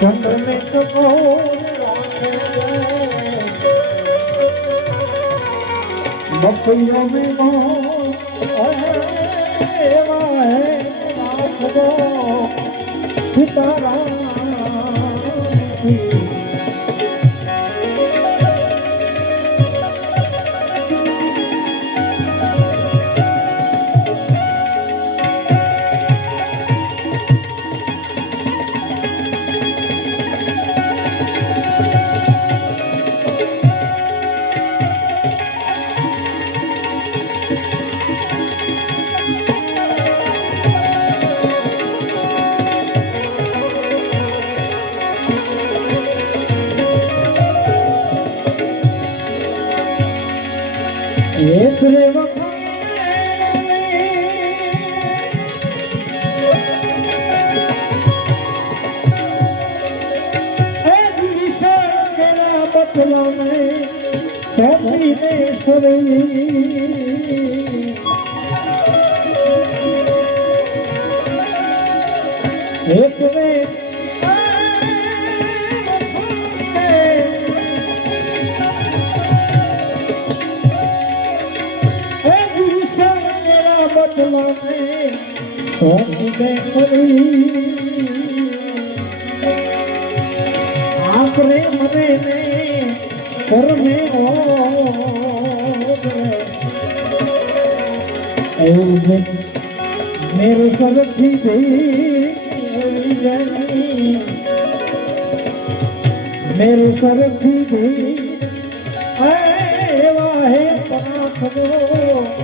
चंद्र में बकरियों में सीताराम आपरे मने में कर में मेरे सर थी मेरे सर थी वाहे पनाख दो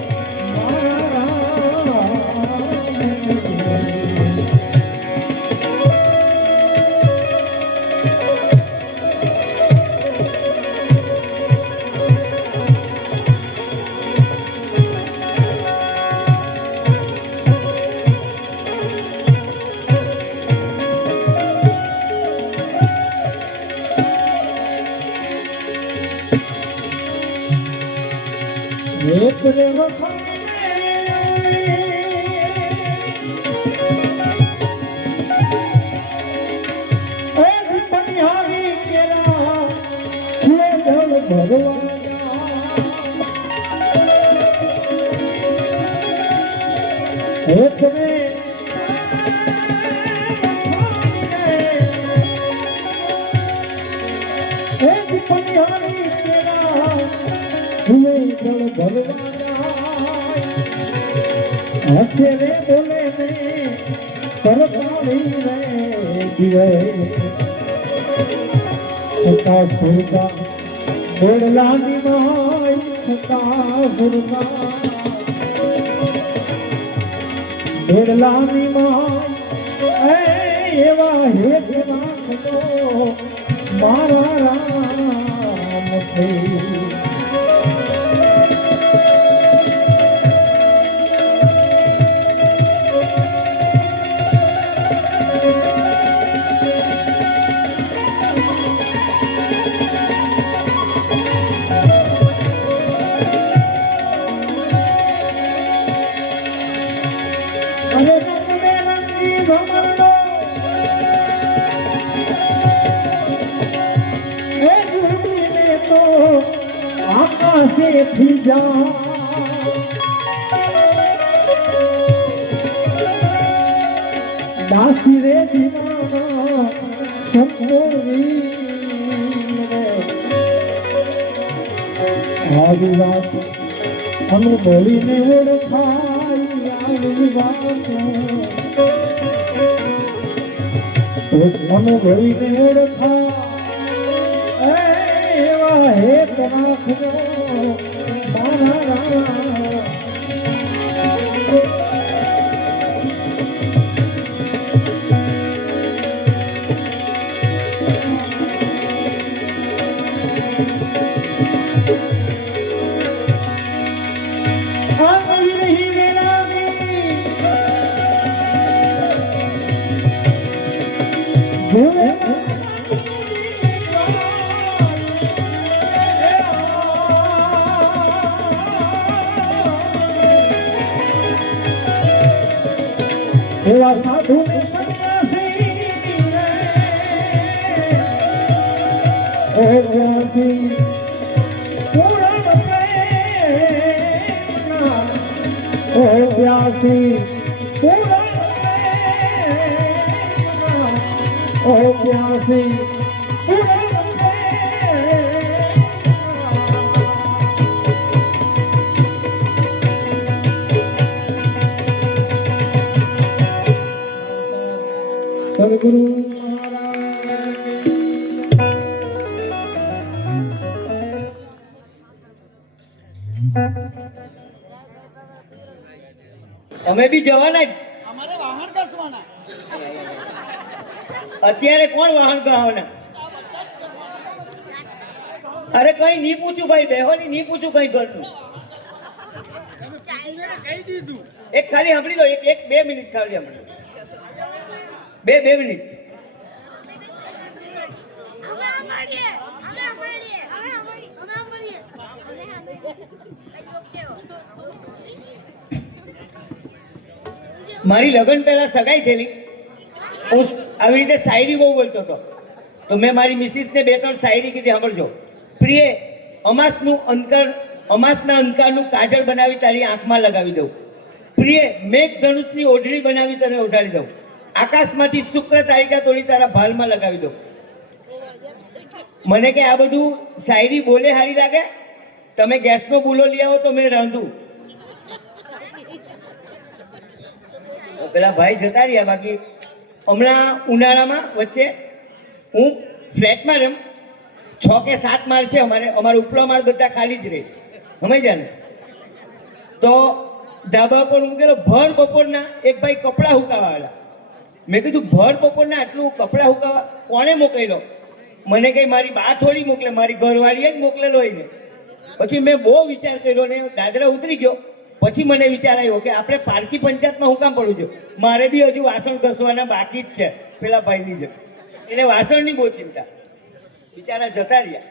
हसेरे बोले में करताली रे दिए सता सुरगा बेड़लानी माई सता सुरगा बेड़लानी माई एवा हेत नाथ दो मारा राम थे દાસી રે દીવાના સંતોરી આવી વાત અનુભવીને ઓળખાય આવી વાત અનુભવીને ઓળખાય એવા હેત નાખજો મારા રામ એવા સાધુ સંન્યાસી પ્યાસી પ્યાસી સદગુરુ અમે બી જવાના જ. અમારે વાહન ઘસવાના. અત્યારે કોણ વાહન કહાવના? અરે કઈ નહીં પૂછું ભાઈ, બેહોની નહીં પૂછું કઈ ઘરનું. કહી દીધું. એક ખાલી સાંભળી લો, એક 2 મિનિટ ખાલી સાંભળી લો. 2 મિનિટ. મારી લગ્ન પહેલા સગાઈ થયેલી. હું આવી રીતે શાયરી બહુ બોલતો હતો, તો મેં મારી મિસિસને 2-3 શાયરી કીધી, સાંભળજો. પ્રિય, અમાસના અંધકારનું કાજળ બનાવી તારી આંખમાં લગાવી દઉં. પ્રિય, મેઘ ધનુષની ઓઢણી બનાવી તને ઓઢાડી દઉં. આકાશમાંથી શુક્ર તારિકા તોડી તારા ભાલમાં લગાવી દઉં. મને કે આ બધું શાયરી બોલે હારી લાગે? તમે ગેસનો બુલો લઈ આવો તો મેં રાંધું. પેલા ભાઈ જતા રહ્યા. બાકી હમણાં ઉનાળામાં વચ્ચે હું ફ્લેટમાં રમ, 6 કે 7 માળ છે અમારે ઉપલા માળ બધા ખાલી જ રહે, સમજ્યા ને? તો ધાબા પર હું ગયેલો, ભર બપોરના એક ભાઈ કપડાં હુકાવા આવ્યા. મેં કીધું ભર બપોરના આટલું કપડાં હુકાવા કોણે મોકલેલો? મને કઈ મારી બા થોડી મોકલે, મારી ઘરવાળીએ જ મોકલેલો હોય ને. પછી મેં બહુ વિચાર કર્યો ને દાદરા ઉતરી ગયો. પછી મને વિચાર આવ્યો કે આપણે પારકી પંચાયતમાં હું કામ પડું છું? મારે બી હજુ વાસણ ઘસવાના બાકી જ છે પેલા ભાઈની જેમ. એને વાસણની બહુ ચિંતા. બિચારા જતા રહ્યા.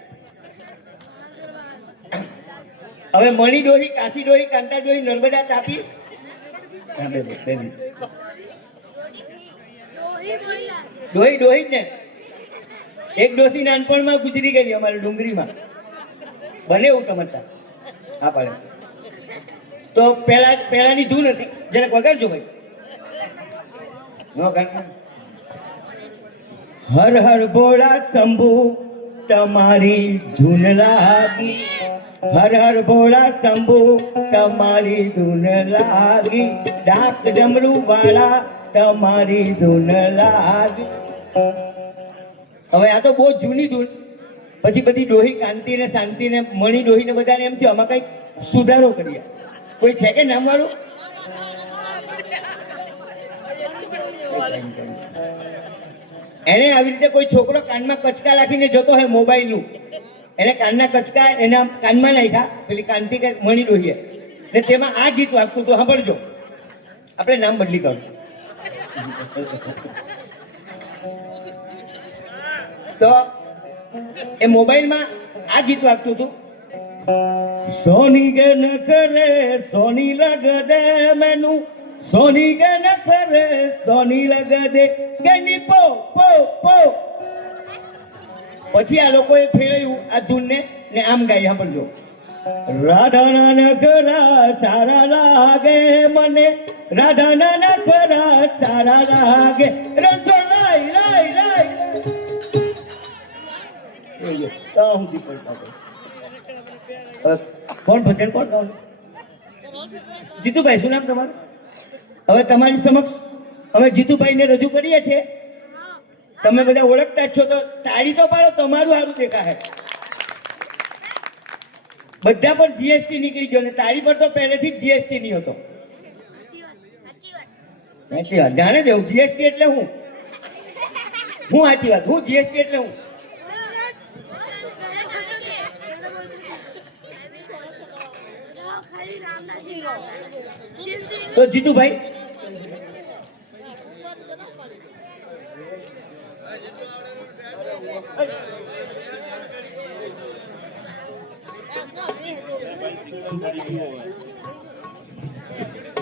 હવે મણી ડોહી, કાશી ડોહી, કાંતા ડોહી, નર્મદા તાપી, ડોહી જ ને. એક ડોસી નાનપણમાં ગુજરી ગયેલી અમારે ડુંગરીમાં. બને એવું તમારે હા પાડે. તો પહેલાની ધૂન હતી, જરાક વગાડજો ભાઈ. હર હર ભોળા શંભુ તમારી ધૂન લાગી, હર હર ભોળા શંભુ તમારી ધૂન લાગી, ડાક ડમરૂ વાળા તમારી ધૂન લાગી. હવે આ તો બહુ જૂની ધૂન. પછી બધી ડોહી કાંતિ ને શાંતિ ને મણી ડોહી ને બધાને એમ થયું આમાં કઈક સુધારો કરીએ. કોઈ છે કે નામ વાળું? એને આવી રીતે કોઈ છોકરો કાનમાં કચકા રાખીને જતો હોય મોબાઈલનું, એને કાનના કચકા એના કાનમાં નાખ્યા પેલી કાંતિ કે મણી ડોહીએ, ને તેમાં આ ગીત વાગતું તો સાંભળજો. આપણે નામ બદલી કાઢું. તો એ મોબાઈલમાં આ ગીત વાગતું હતું. સોની ગે ન કરે સોની લગદે મેનું, સોની ગે ન કરે સોની લગદે ગની પો પો પો. પછી આ લોકોએ ફેરવ્યું આ ધૂનને ને આમ ગાઈ સાંભળજો. રાધાના નગરા સારા લાગે મને, રાધાના નખરા સારા લાગે રંચો લાઈ લાઈ લાઈ કોણ ભજન કોણ ગાવ? જીતુભાઈ, શું નામ તમારું? હવે તમારી સમક્ષ અમે જીતુભાઈને રજૂ કરીએ છીએ. તમે બધા ઓળખતા જ છો તો તાળી તો પાડો, તમારું સારું દેખાય. બધા પર જીએસટી નીકળી ગયો ને તાળી પર તો પહેલેથી જ જીએસટી નહીં હતો. સાચી વાત, જાણે દેવું જીએસટી એટલે હું સાચી વાત, હું જીએસટી એટલે હું. તો જીતુભાઈ,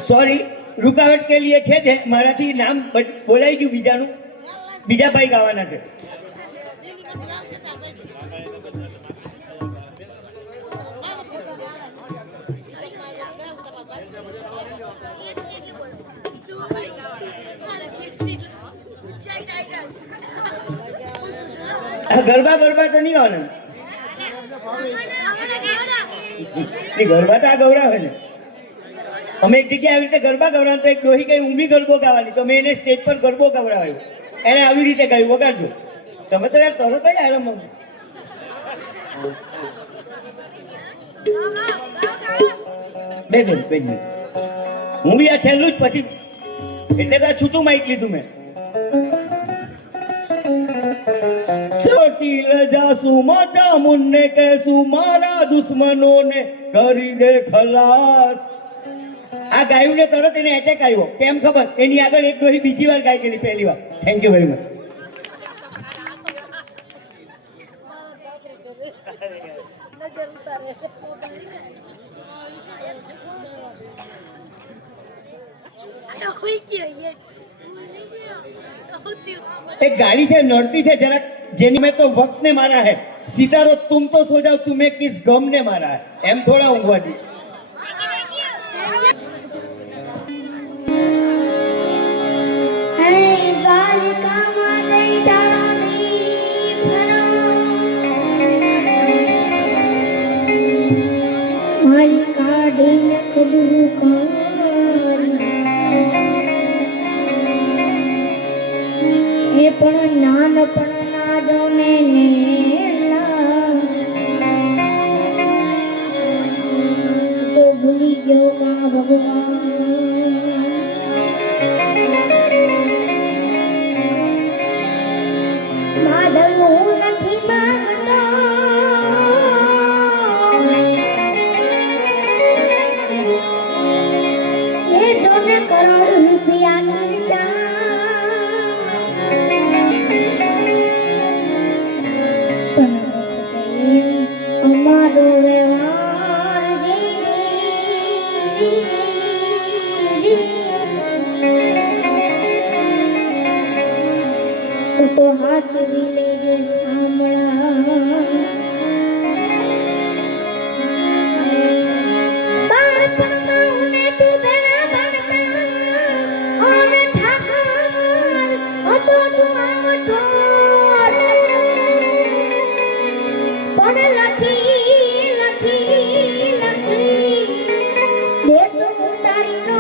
सॉरी रुकावट के लिए खेद है, મારાથી નામ બોલાઈ ગયું બીજાનું. બીજા ભાઈ ગાવાના છે. ગરબા ગરબા તો નહીં ગાવાના. ગરબા તો આ ગૌરાવે ને. અમે એક જગ્યાએ આવી રીતે ગરબા ગવડાવતા તો એક ડોહી કઈ ઊંધી ગરબો ગાવાની, તો મેં એને સ્ટેજ પર ગરબો ગવડાવ્યો. એને આવી રીતે ગાયું, વગાડજો. તમે તો યાર તરત જ આરામ બે મિનિટ હું બી આ છેલ્લું જ પછી એટલે તો છૂટું માઇક લીધું મેં. ચોટી લજાસુ માતા મુન્ને કહેશું મારા દુશ્મનોને કરી દે ખલાસ. આ ગાયું ને તરત એને એટેક આવ્યો. કેમ ખબર? એની આગળ એક ડોહી બીજી વાર ગાઈ ગઈ, પહેલી વાર. Thank you very much. एक गाड़ी से नड़ती से जरा जेनी में तो वक्त ने मारा है. सितारो तुम तो सो जाओ, तुम्हें किस गम ने मारा है. एम थोड़ा ऊँघवा दी. પણ નાનપણ ના જો ને તો ભૂલી ગયો માં ભગવાન. માધવ હું નથી માંગતો, એ જોને કરોડ રૂપિયા કરતા અમારો વ્યવહાર તો હાથ લેજે સાંભળા. બાળપણમાં ઉને તું બેના બનતા અને ઠાકર હતો તું આમ ઠોર. પણ લખી લખી લખી દે તો તારી નો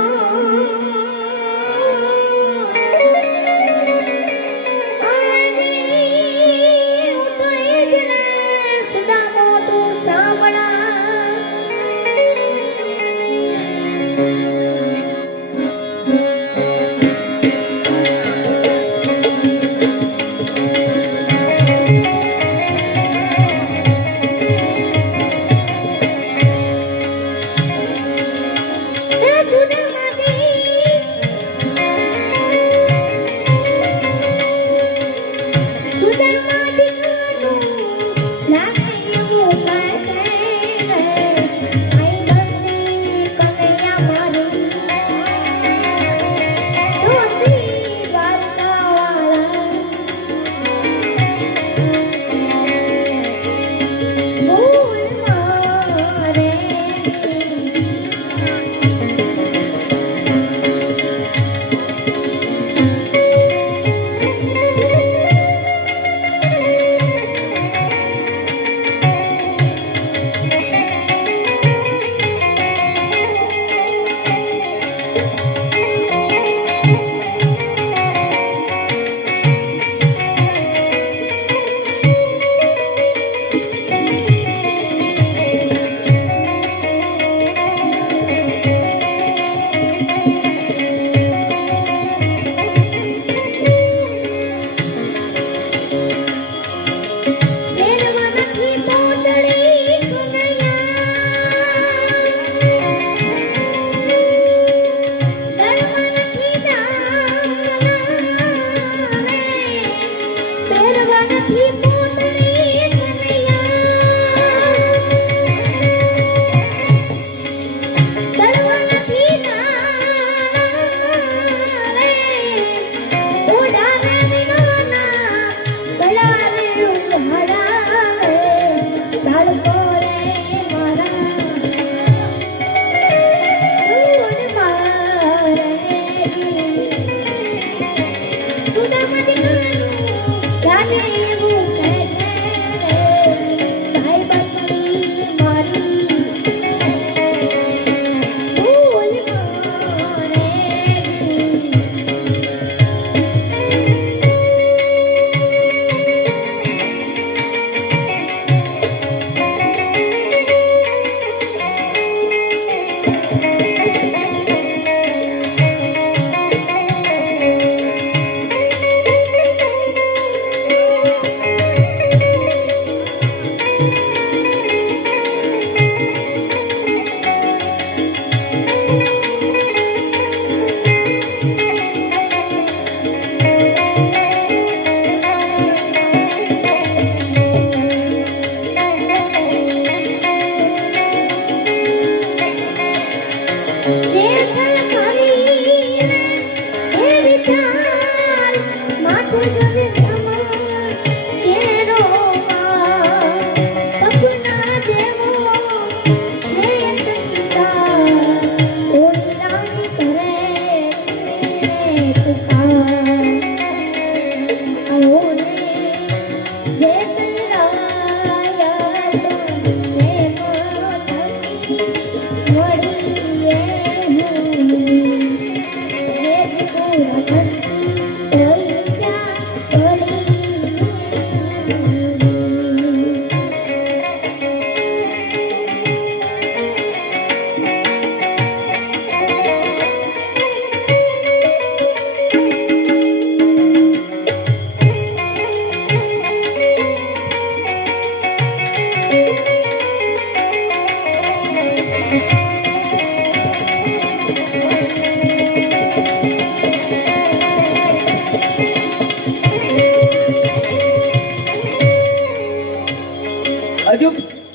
હજુ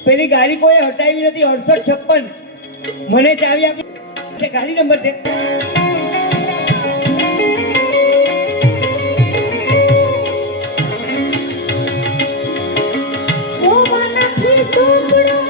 પેલી ગાડી કોઈ હટાવી નથી 6856 મને ચાવી આપી ગાડી નંબર છે સોમનાથી સુપડો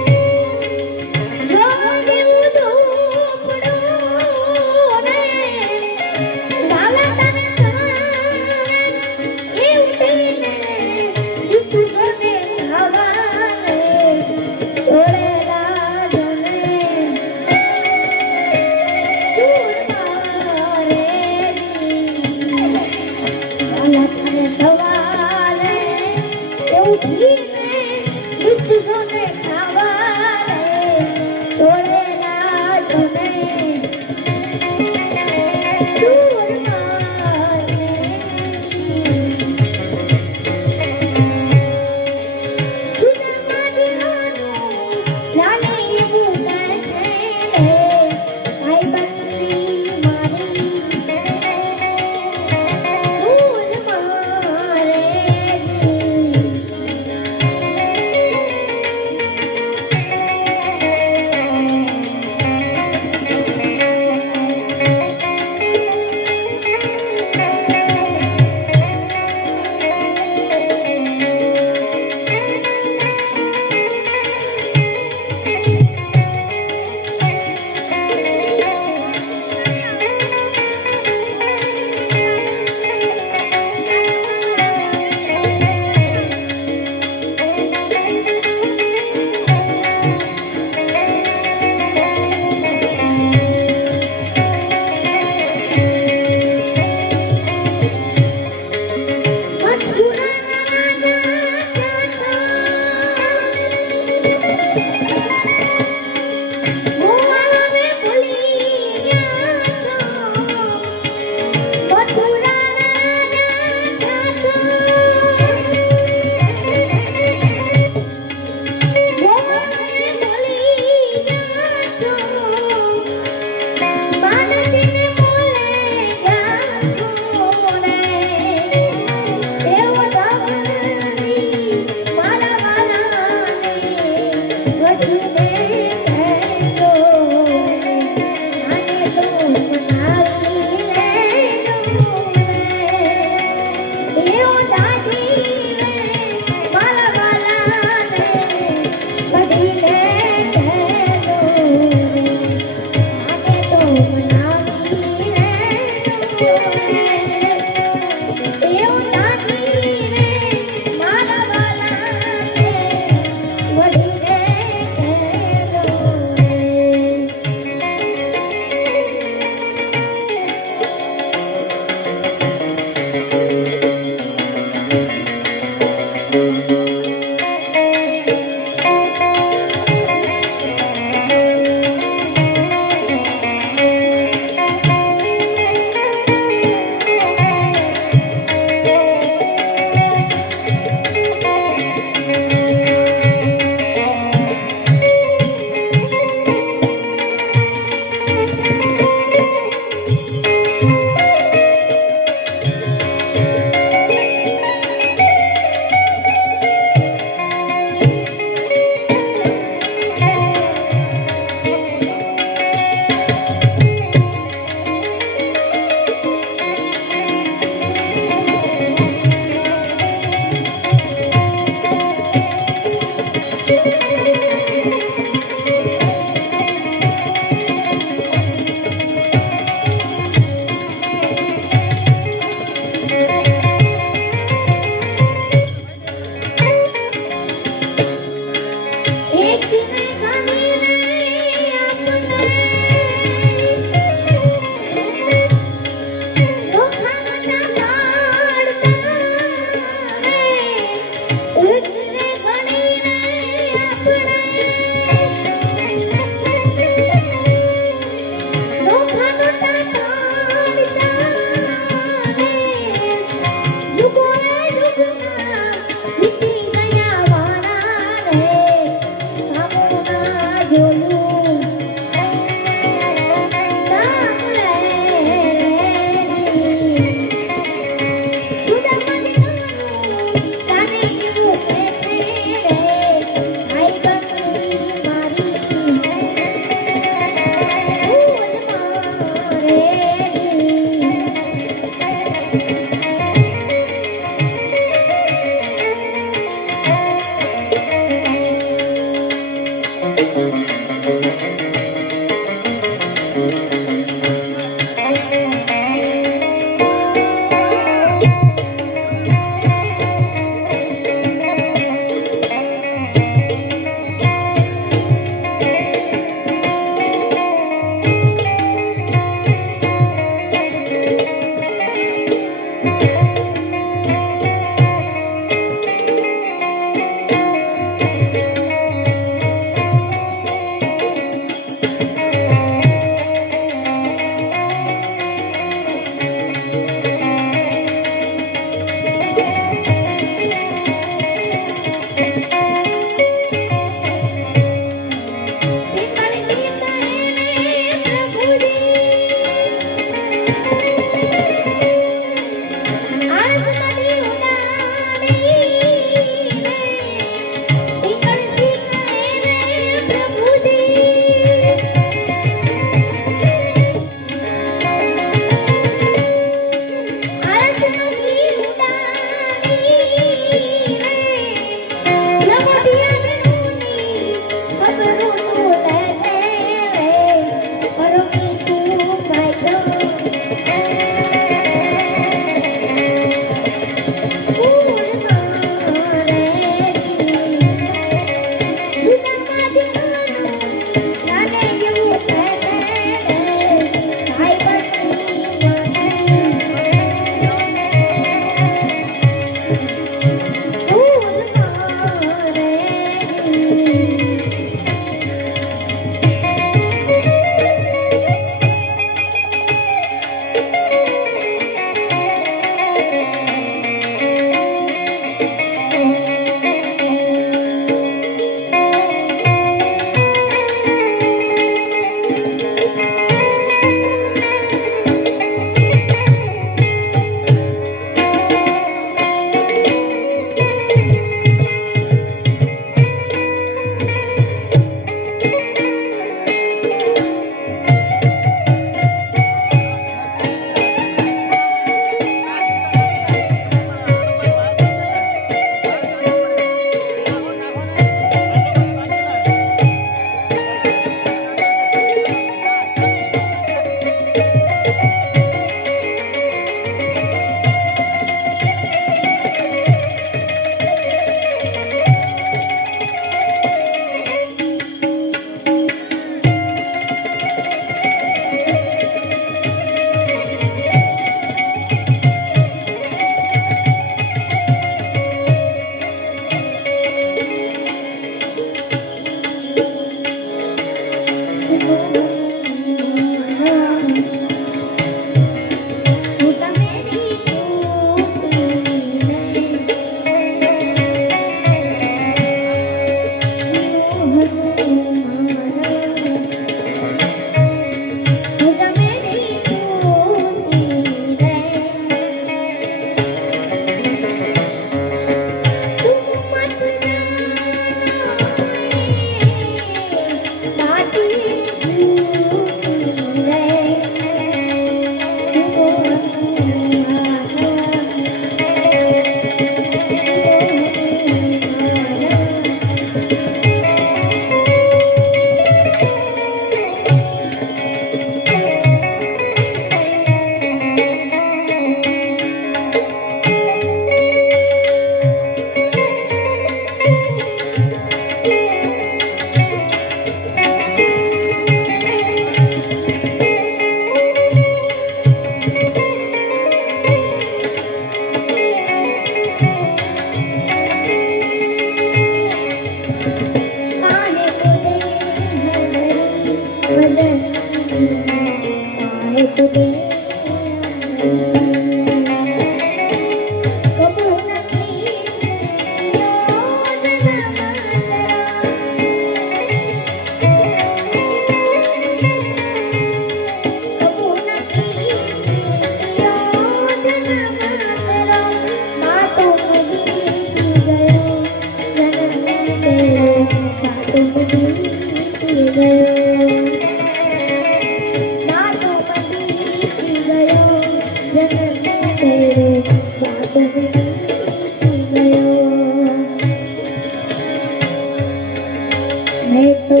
मैं तो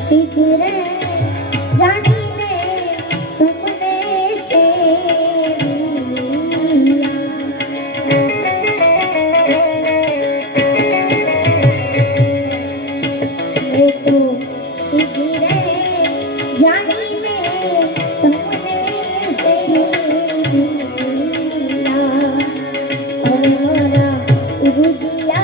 शीघ्र जानी ने तुमने से मिला। मैं तो शीघ्र जानी ने तुमने से मिला। और मोरा रुदिया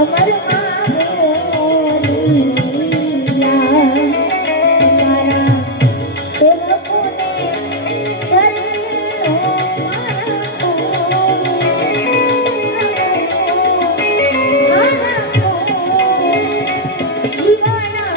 અમરમાં બોલિયા મારા સેવકોને ચરણો મારા જીવાના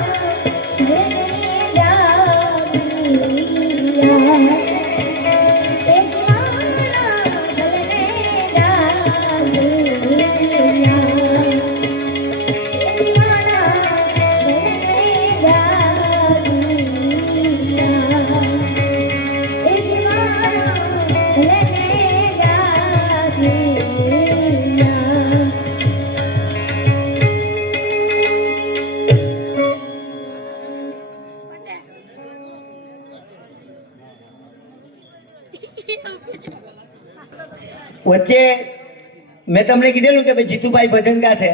વચ્ચે મેં તમને કીધેલું કે ભાઈ જીતુભાઈ ભજન ગાશે,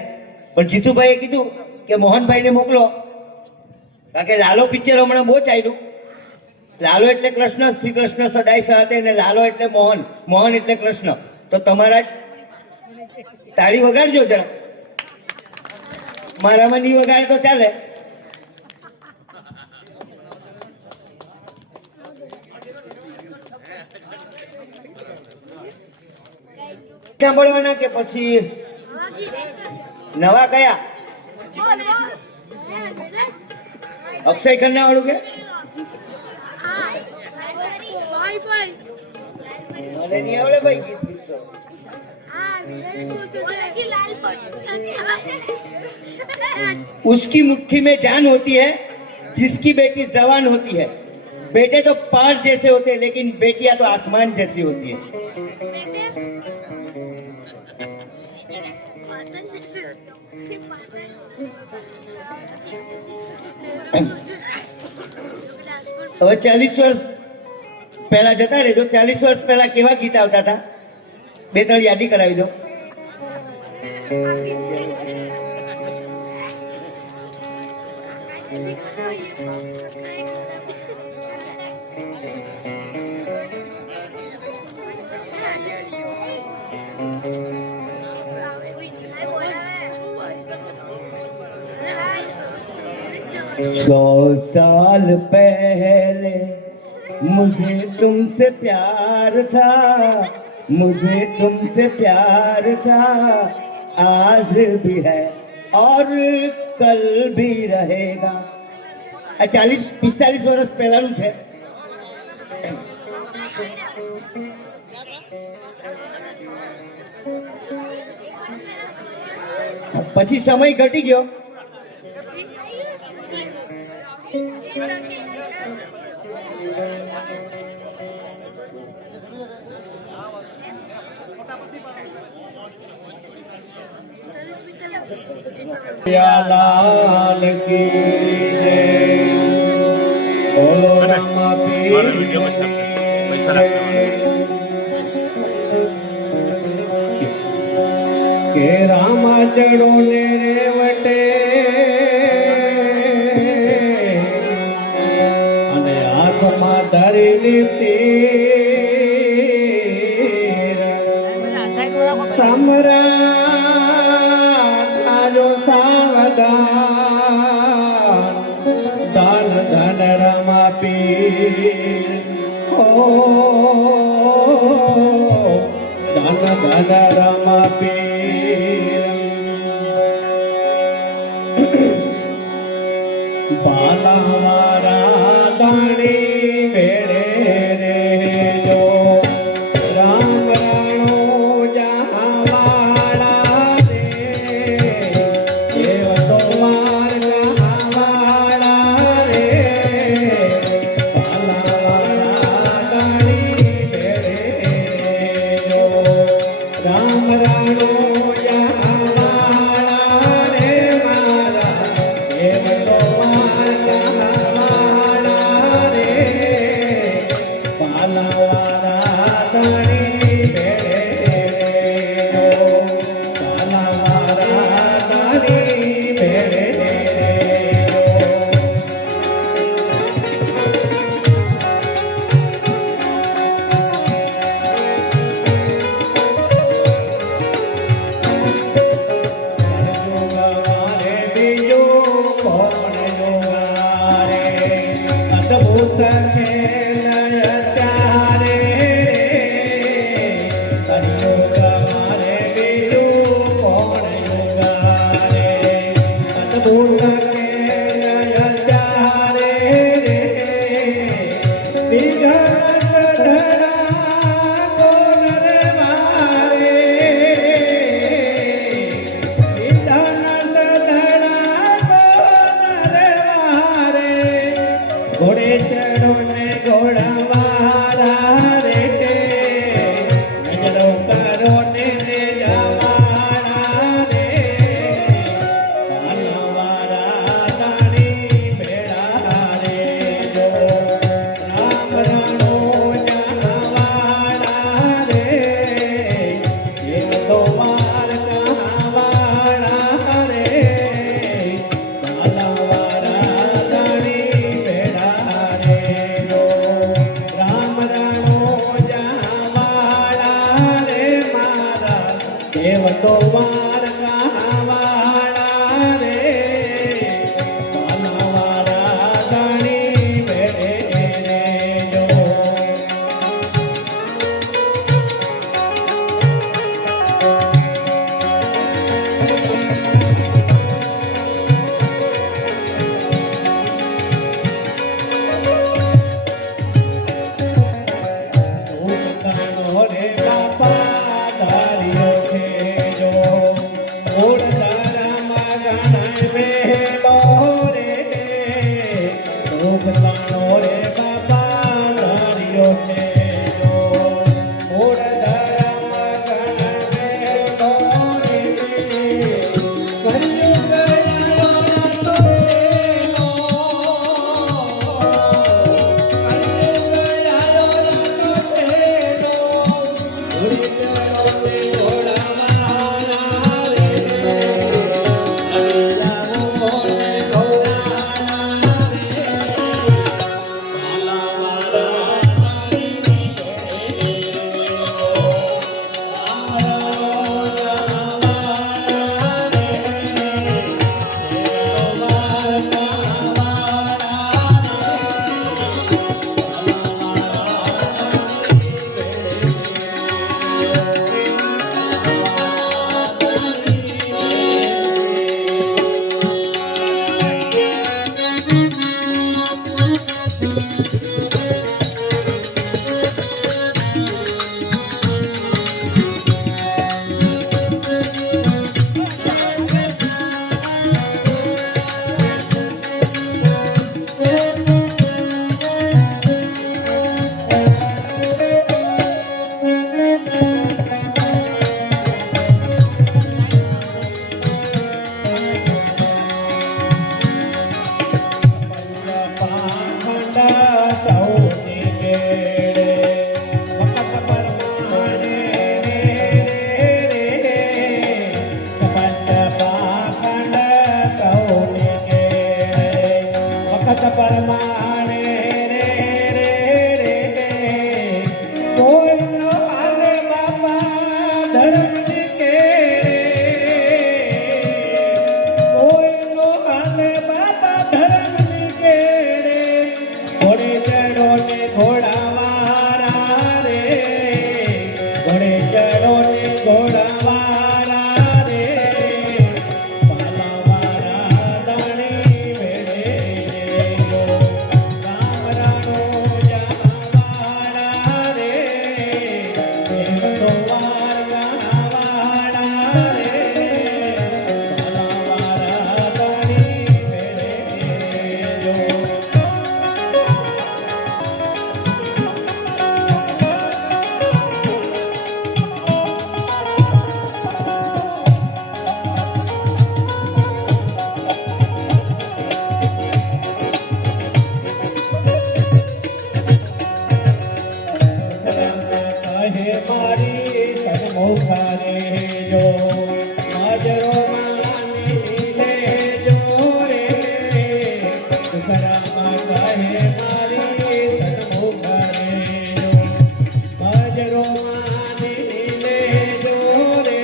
પણ જીતુભાઈએ કીધું કે મોહનભાઈને મોકલો, કારણ કે લાલો પિક્ચર હમણાં બહુ ચાલ્યું. લાલો એટલે કૃષ્ણ, શ્રી કૃષ્ણ સદાય સાથે, અને લાલો એટલે મોહન, મોહન એટલે કૃષ્ણ. તો તમારા જ તાળી વગાડજો જરા. મારામાં નહીં વગાડે તો ચાલે. સાંભળવાના કે પછી નવા કયા? અક્ષય ખન્ના વાળું કે મને નહીં આવડે ભાઈ ગીત ગીત તો. उसकी मुट्ठी में जान होती है जिसकी बेटी जवान होती है. बेटे तो पहाड़ जैसे होते हैं लेकिन बेटियां तो आसमान जैसी होती है. હવે 40 વર્ષ પહેલા જતા રહેજો. 40 વર્ષ પહેલા કેવા ગીત આવતા હતા? બે ત્રણ યાદી કરાવી દો. सौ साल पहले मुझे तुमसे प्यार था, मुझे तुमसे प्यार था, आज भी है और कल भी रहेगा. આ 40-45 વર્ષ પહેલાનું છે. પછી સમય ઘટી ગયો. लाल की जय, बोलो रामा पीर के रामा चढ़ो ने रेवटे અને હાથમાં ધરી તીર સમ્રાટ આજો સાવધાન દાન ધન રમા પીર ઓ દાન ધન રમા પીર બાલા મારા દાણી ભેળે રે જો રામ રાણો જહાવાળા રે દેવ તો માર જહાવાળા રે બાલા મારા દાણી ભેળે રે જો રામ રાણો જહાવાળા રે મારા દેવ તો માર જહાવાળા રે પાલાવાળા દાણી ભેળે રે જો પાલાવાળા દાણી ભેળે રે જો. જો ઘોડે ચડો ને ઘોડાવાળા રે નજરો કરો ને જવાના રે પાલવાળા તાણી બેડા રે જો રામ રાણો જાવાળા રે એ તો વાર કહાવાળા રે પાલવાળા તાણી બેડા રે જો રામ રાણો જાવાળા રે મારા દેવ તો વાર કહાવાળા રે પાલવાળા તાણી બેડે રે જો ભૂતકાળો રે બાપા ધાર્યો છે જો ઓળધારામાં ગણાય વહેલો રે ભૂતકાળો રે બાપા ધાર્યો છે જો ઓળધારામાં ગણાય વહેલો રે કર્યું ગયો તો વેલો પરમાણે રે રે રે કોઈ નો હાલે બાપા ધર્મની કેડે કોઈ નો હાલે બાપા ધર્મની કેડે ઘોડે ચડો ને ઘોડાવાળા રે ઘોડે ચડો ને ઘોડાવાળા રે પાલવાળા દાણી બેડે રામ રાણો જાવાળા રે દેવ તો વાર કહાવાળા રે પાલવાળા દાણી બેડે જો કહે મારી સન્મુખા રે જો હાજરો માની લેજો રે સુખરામાં કહે મારી સન્મુખા રે જો હાજરો માની લેજો રે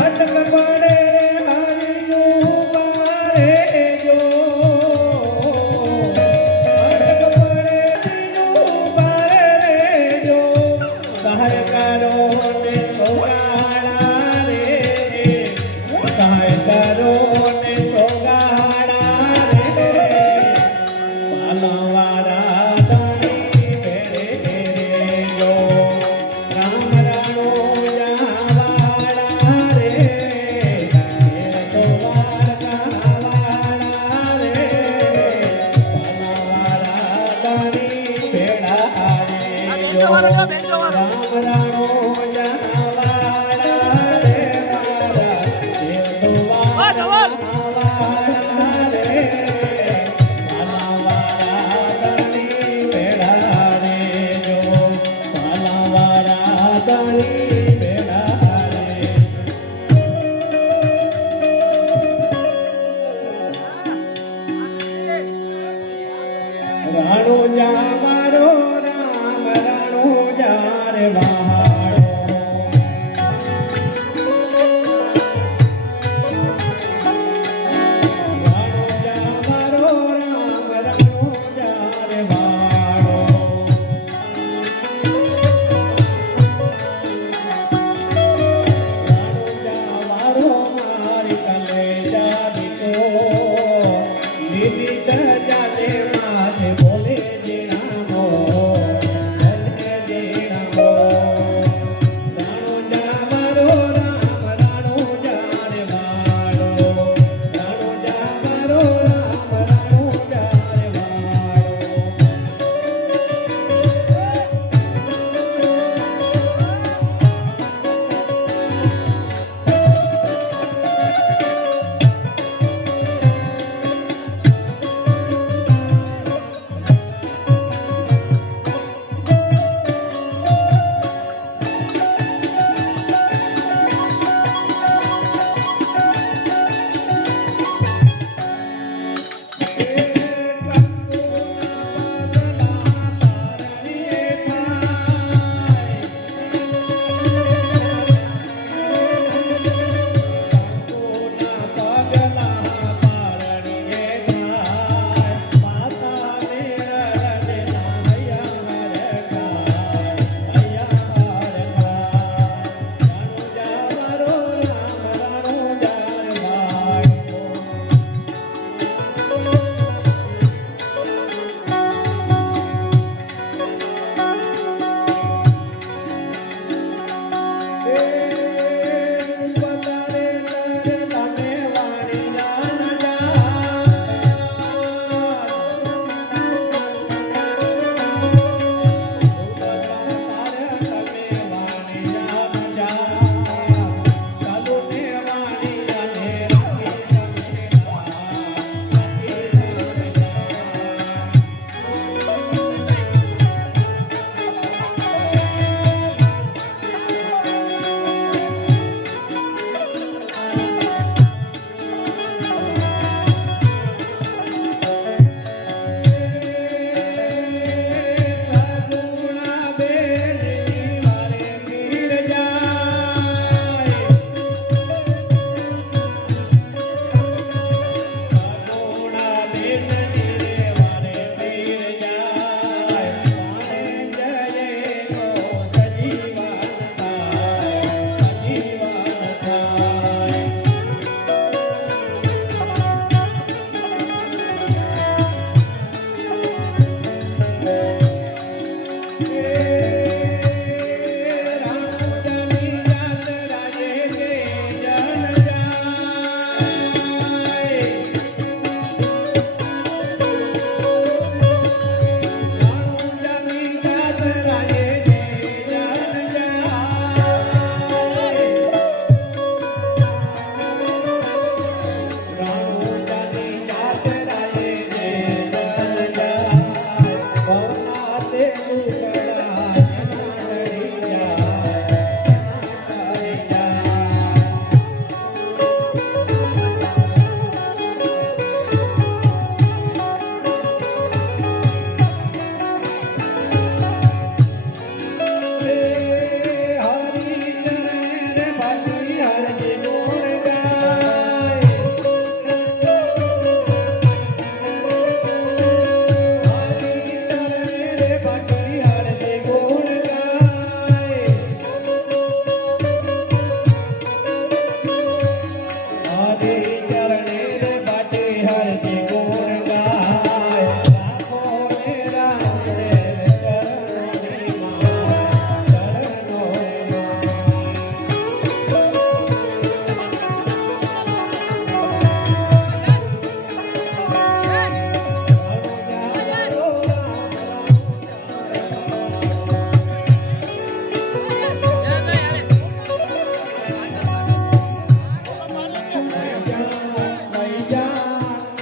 અટક પડે હરિયું પારે જો અટક પડે હરિયું પારે જો સહાય કરો ને સોગાળા રે સહાય કરો ને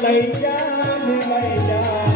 લઈ જા ને લઈ જા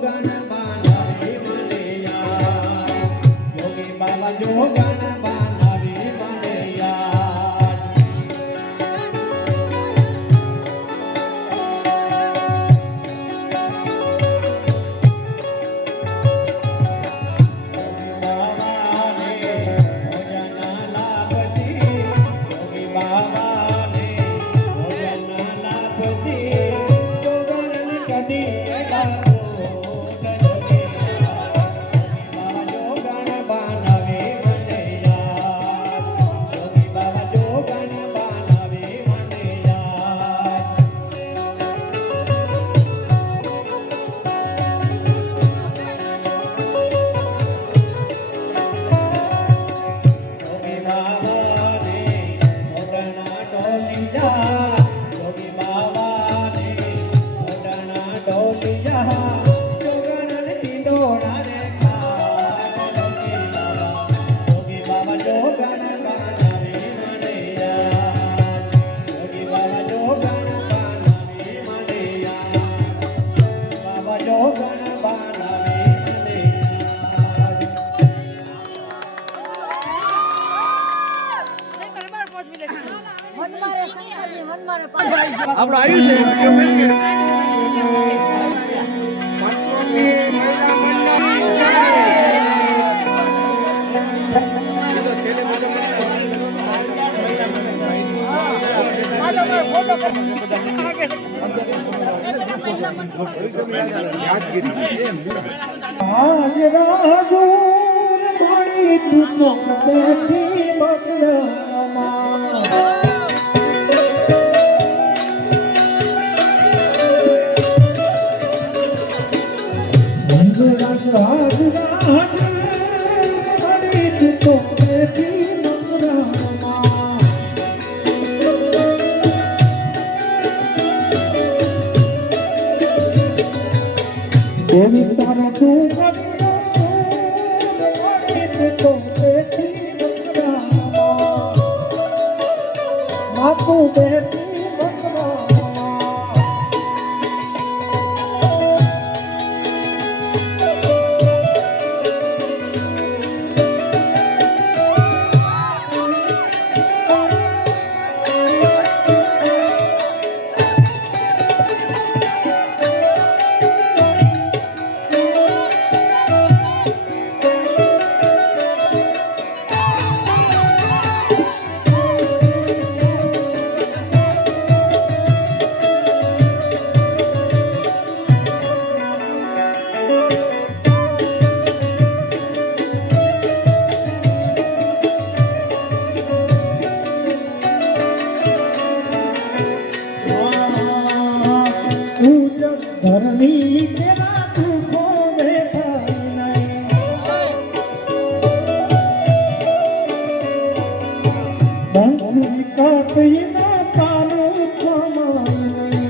જોગણ બાંધાવી મને યાદ યોગી બાબા જોગણ બાંધાવી મને યાદ આપણું આવ્યું છે આજ રાજુ મળી તું તો બેઠી બગડામાં રાજ રાજ રાજ મળી તું તો બેઠી બગડામાં દેવી તારા તું કર્યો મળી તું તો બેઠી બગડામાં માતું બેઠી બગડામાં ધરણી તેના દુઃખો બેઠા નહીં બંધી કાપી ના પાનું ખમાય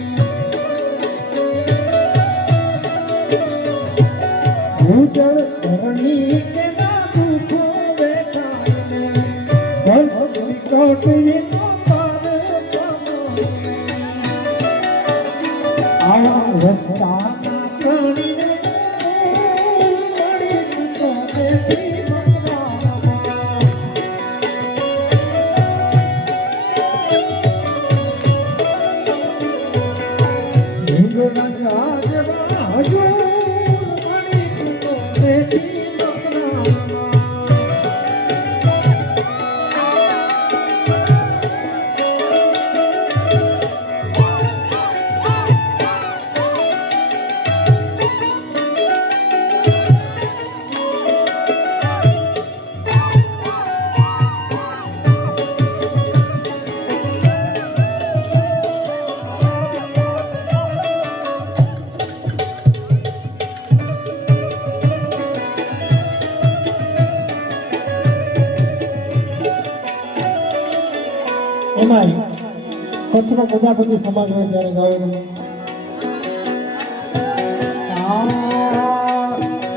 ઉજળ ધરણી તેના દુઃખો બેઠા નહીં બંધી કાપી ના પાનું ખમાય આવા રસ્તાના પ્રાણીને મળી તો બેઠી બગડામાં હિંગોળા રાજવા હજૂર મળી તો બેઠી બગડામાં એમાંય કચ્છનો પ્રજાપતિ સમાજ હોય ત્યારે ગાવાનું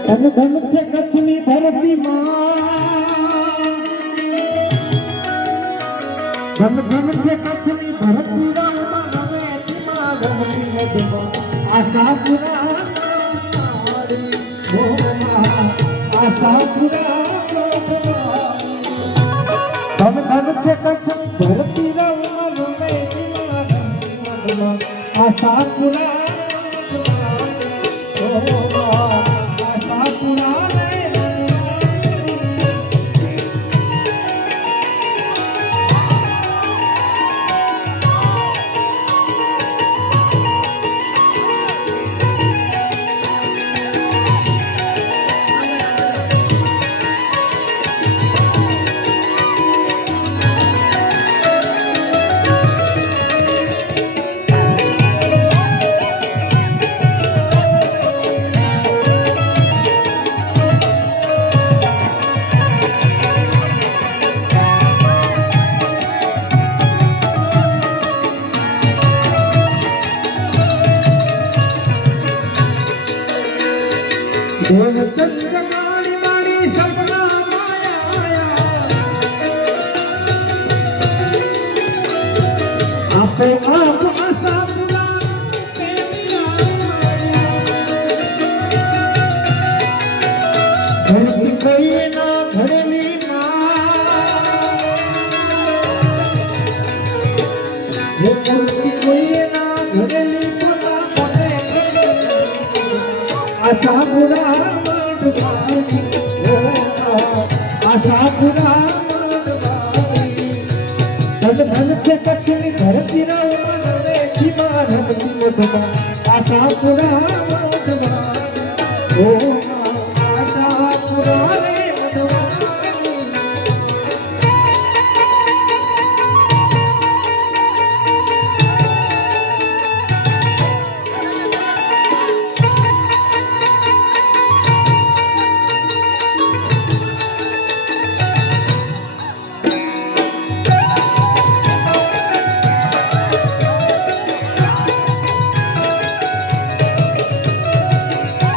ધન ધન છે કચ્છની ધરતીમાં ધન ધન છે કચ્છની ધરતી રામમાં રમે ધીમા ધરતી નદીમાં આશા પુરા આશા પૂરા ધન ધન છે કચ્છ ધરતી આશા પૂરા આશા પૂરા દેવ ચંદ્રમાણી માણી સપના માયા આપે આપ આશા પૂરા ઘરથી કહીએ ના ઘરેલી ઘરથી કહીએ ના ઘરેલી આશા પૂરા આશા પૂરા ધન છે કચ્છની ધરતી આશા પૂરા આશા પૂરા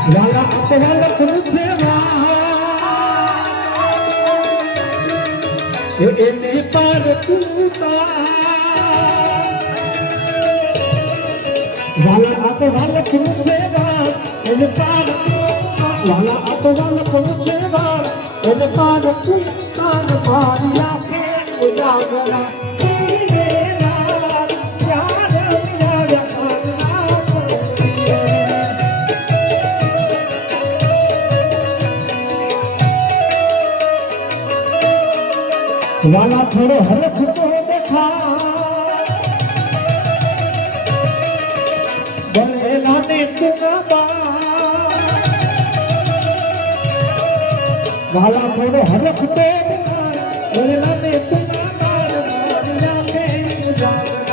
વાલા આપવાલા કરું છે એને પાર તુતા વાલા આપવાલા કરું છે એને પાર વાલા આપવાલા કરું છે એને પાર તુતા મારી આંખે ઉજાગરા વાલા થોડો હરખ તો દેખા બનેલા ને તુના વાલા થોડો હરખ તો દેખા બનેલા ને તુના મારિયા કે ઉજાગરા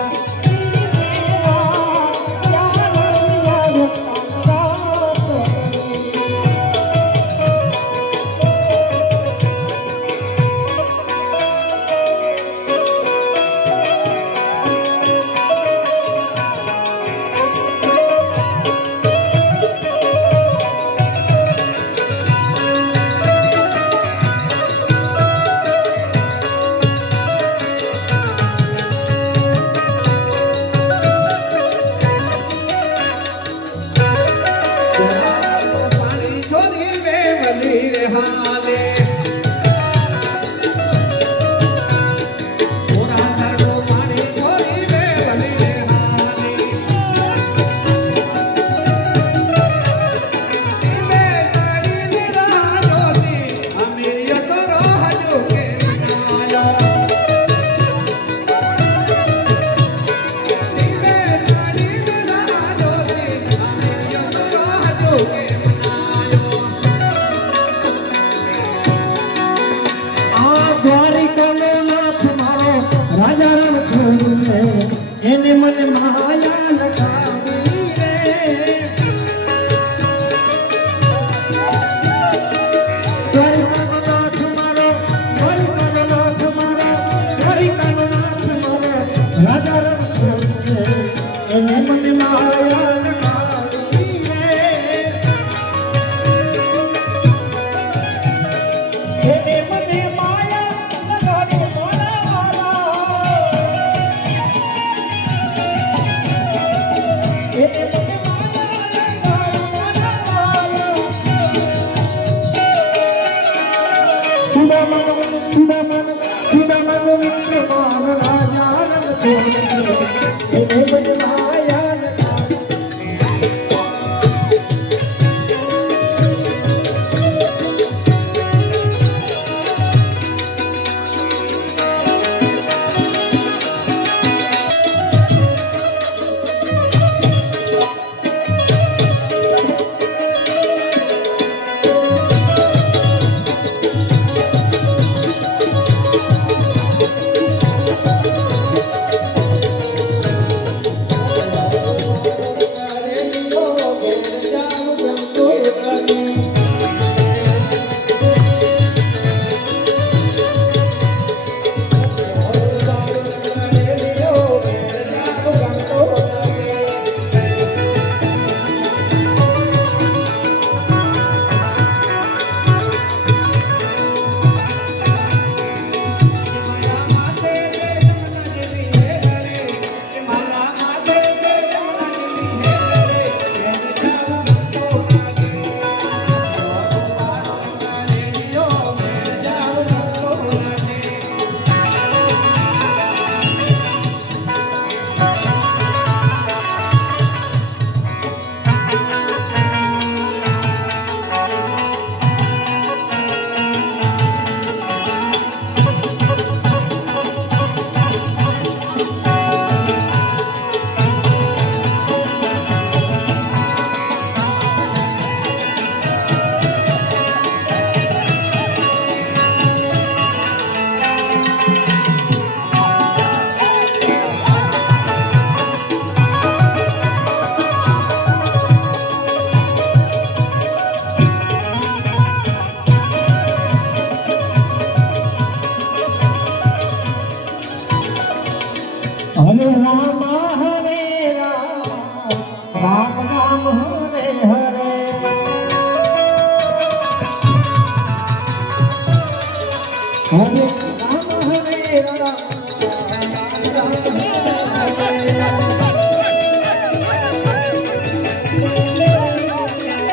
હરે રામ હરે રામ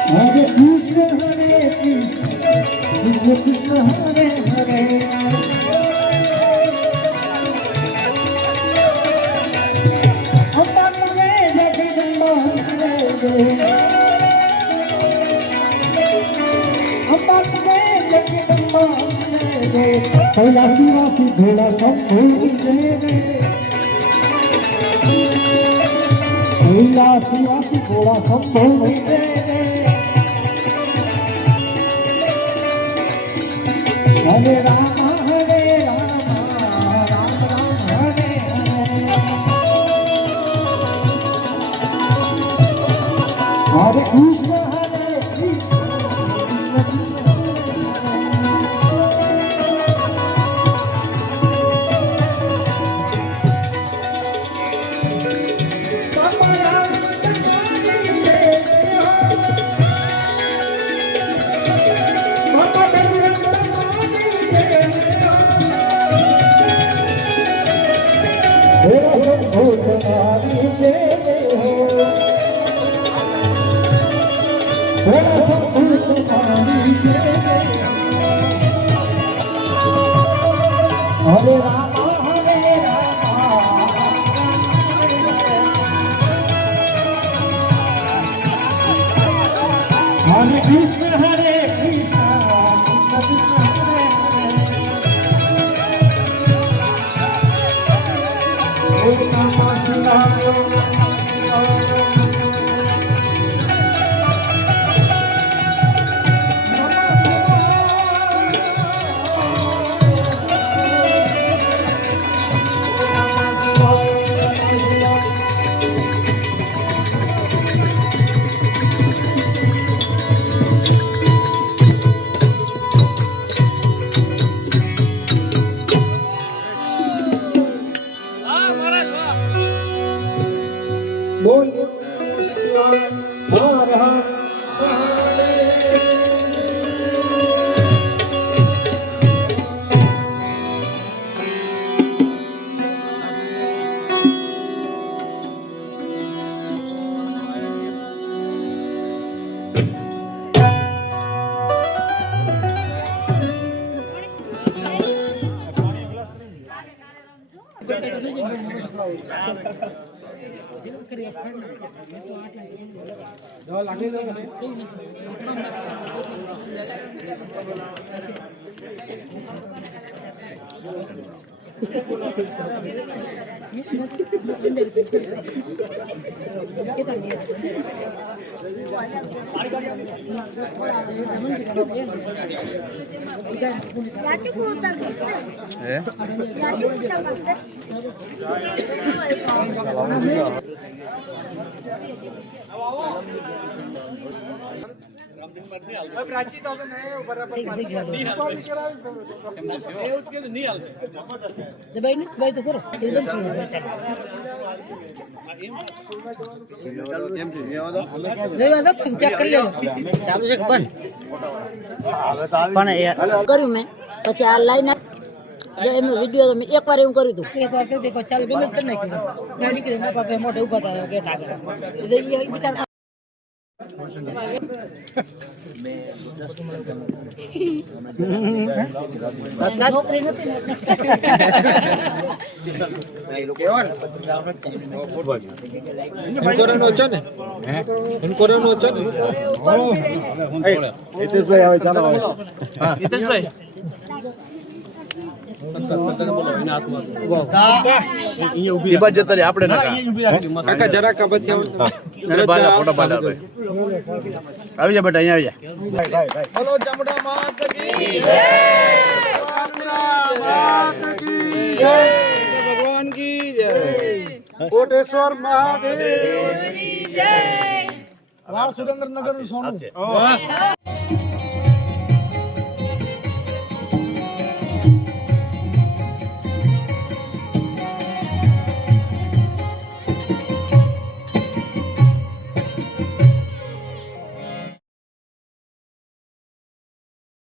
હરે કૃષ્ણ હરે કૃષ્ણ કૃષ્ણ હરે હરે અંબા તમે જગદંબા અંબા તમે જગદંબા કૈલાસી વાસી ભોળા શંભુ કૈલાસી વાસી ભોળા શંભુ હરે રામ હરે રામ રામ રામ હરે હરે કૃષ્ણ હરે કૃષ્ણ હરે રામ હરે રામ હરે કૃષ્ણ હરે કૃષ્ણ કૃષ્ણ કૃષ્ણ હરે બોલ્યો હર હર દબાઈ તો કરો કર્યું મેં પછી આ લાઈન એમનો વિડીયો મેં એકવાર એવું કર્યું હતું એકવાર કરી ચાલુ બંધ કરી નાખ્યું ગાડી કરી ના પાપે મોઢે ઉભા થયા ગેટ આગળ નોકરી નથી આવી જા બેટા અહીંયા આવી જા બોલો ચામુંડા માત કી જય માત કી જય ભગવાન કી જય કોટેશ્વર મહાદેવ ની જય વાહ સુરેન્દ્રનગર નું સોનું વાહ